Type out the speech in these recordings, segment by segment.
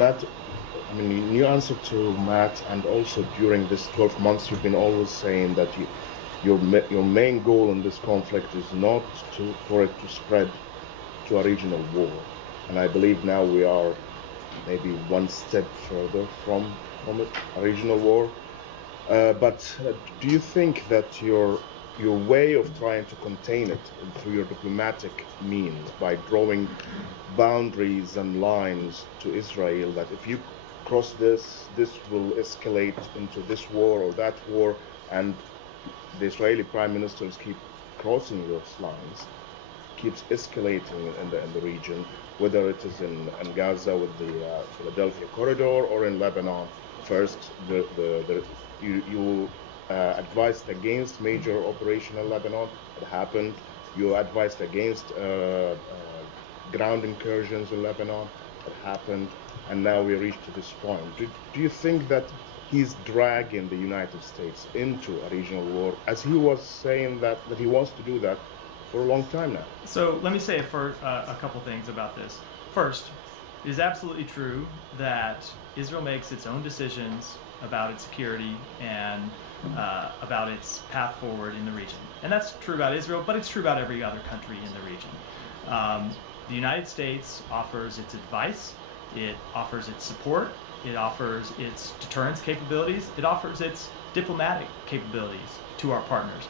Matt, I mean, in your answer to Matt, and also during this 12 months, you've been always saying that your main goal in this conflict is not for it to spread to a regional war. And I believe now we are maybe one step further from a regional war. But do you think that your way of trying to contain it through your diplomatic means, by drawing boundaries and lines to Israel, that if you cross this will escalate into this war or that war, and the Israeli prime ministers keep crossing those lines, keeps escalating in the region, whether it is in Gaza with the Philadelphia corridor or in Lebanon? First, you advised against major operation in Lebanon. It happened. You advised against ground incursions in Lebanon. It happened. And now we reached to this point. Do you think that he's dragging the United States into a regional war, as he was saying that he wants to do that for a long time now? So let me say a couple things about this. First, it is absolutely true that Israel makes its own decisions about its security and about its path forward in the region. And that's true about Israel, but it's true about every other country in the region. The United States offers its advice, it offers its support, it offers its deterrence capabilities, it offers its diplomatic capabilities to our partners.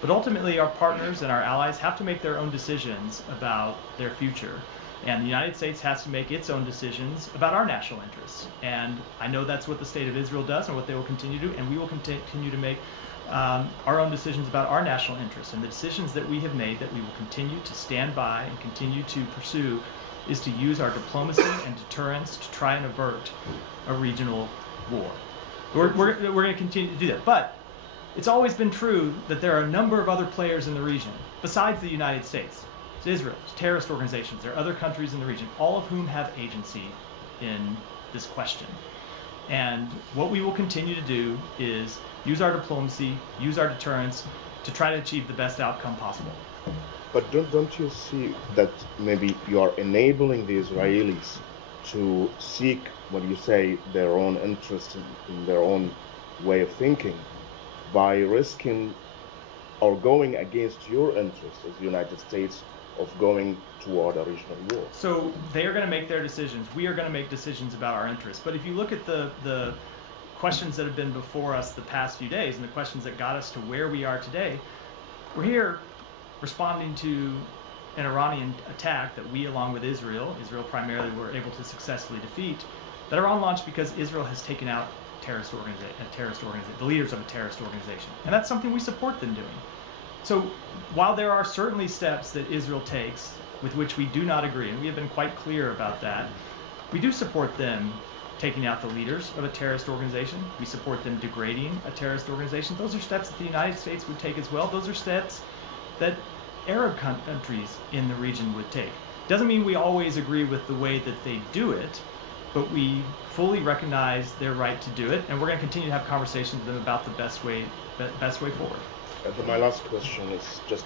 But ultimately, our partners and our allies have to make their own decisions about their future. And the United States has to make its own decisions about our national interests. And I know that's what the state of Israel does and what they will continue to do. And we will continue to make our own decisions about our national interests. And the decisions that we have made that we will continue to stand by and continue to pursue is to use our diplomacy and deterrence to try and avert a regional war. We're going to continue to do that. But it's always been true that there are a number of other players in the region besides the United States. It's Israel, it's terrorist organizations, there are other countries in the region, all of whom have agency in this question. And what we will continue to do is use our diplomacy, use our deterrence to try to achieve the best outcome possible. But don't you see that maybe you are enabling the Israelis to seek, what you say, their own interest in their own way of thinking, by risking or going against your interests as the United States of going toward a regional war? So they are going to make their decisions. We are going to make decisions about our interests. But if you look at the questions that have been before us the past few days and the questions that got us to where we are today, we're here responding to an Iranian attack that we, along with Israel primarily, were able to successfully defeat, that Iran launched because Israel has taken out the leaders of a terrorist organization. And that's something we support them doing. So while there are certainly steps that Israel takes with which we do not agree, and we have been quite clear about that, we do support them taking out the leaders of a terrorist organization. We support them degrading a terrorist organization. Those are steps that the United States would take as well. Those are steps that Arab countries in the region would take. Doesn't mean we always agree with the way that they do it, but we fully recognize their right to do it, and we're going to continue to have conversations with them about the best way forward. My last question is just